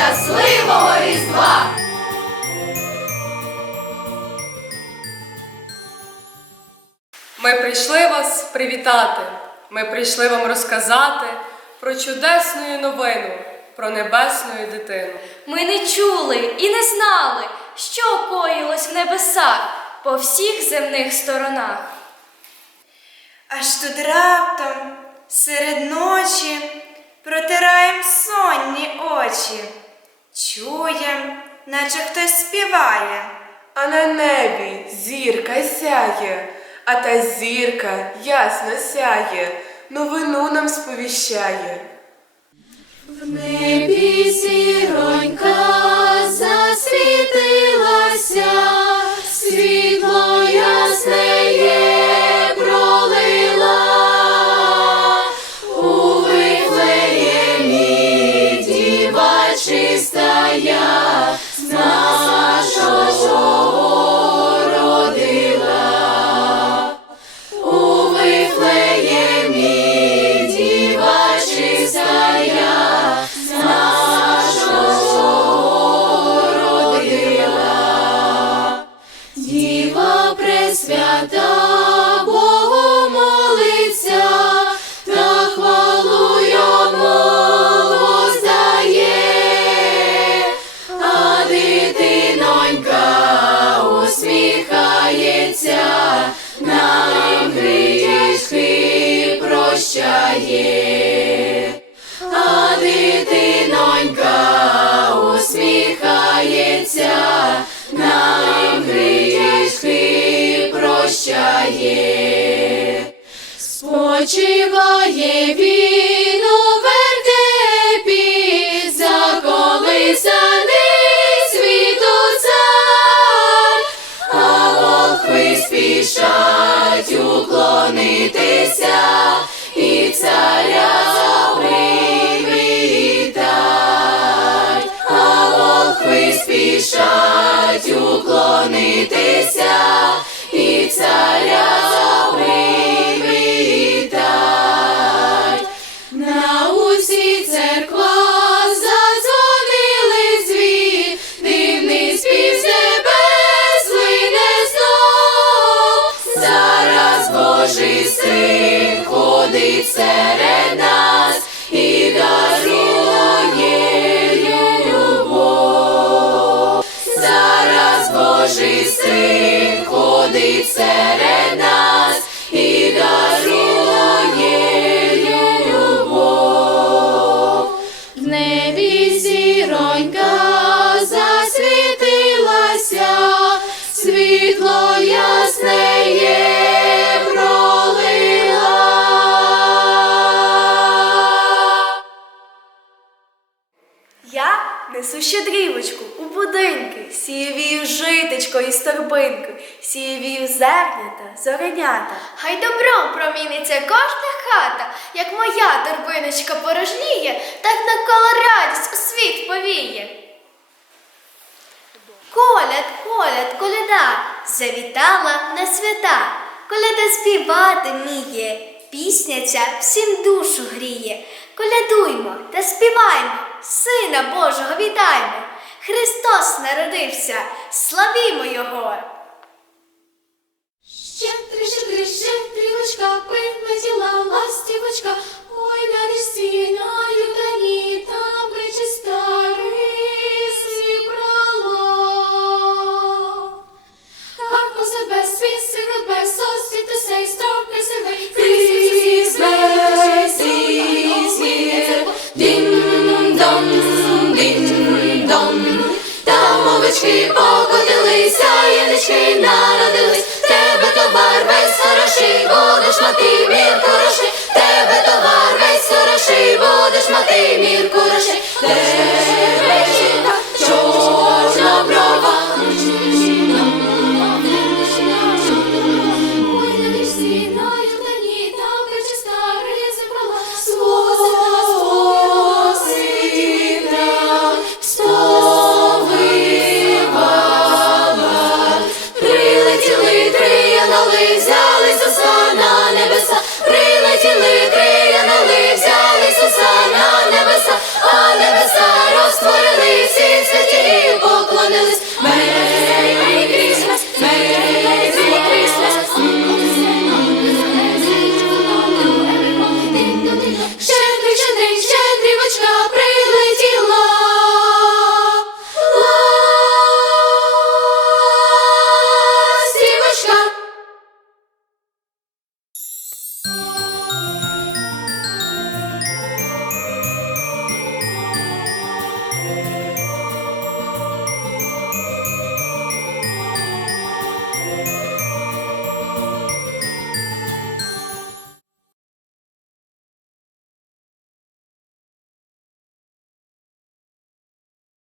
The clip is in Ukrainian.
щасливого Різдва! Ми прийшли вас привітати. Ми прийшли вам розказати про чудесну новину, про небесну дитину. Ми не чули і не знали, що коїлось в небесах по всіх земних сторонах. Аж тут раптом, серед ночі, протираєм сонні очі. Чуєм, наче хтось співає. А на небі зірка сяє, а та зірка ясно сяє, новину нам сповіщає. В небі зіронька чистая, наша нашого прощає, а дитинонька усміхається, нам грішки прощає. Спочиває він у вертепі, заколисаний волхви спішать уклонитися і царя привітать, а волхви спішать уклонитися. І царя несу щедрівочку у будинки, сієвію житечко із торбинки, сієвію зернята, зоренята. Хай добром проміниться кожна хата, як моя торбиночка порожніє, так навколо радість у світ повіє. Коляд, коляд, коляда, завітала на свята, коляда співати вміє, пісня ця всім душу гріє. Колядуймо та співаймо, Сина Божого вітаймо. Христос народився, славімо Його! Щедрий, щедрий, щедрівочка, тіла, ластівочка, ой, на річці, на юдані, Янички покотилися, янички народились, тебе товар весь хороший, будеш мати мір хороший, тебе товар весь хороший, будеш мати.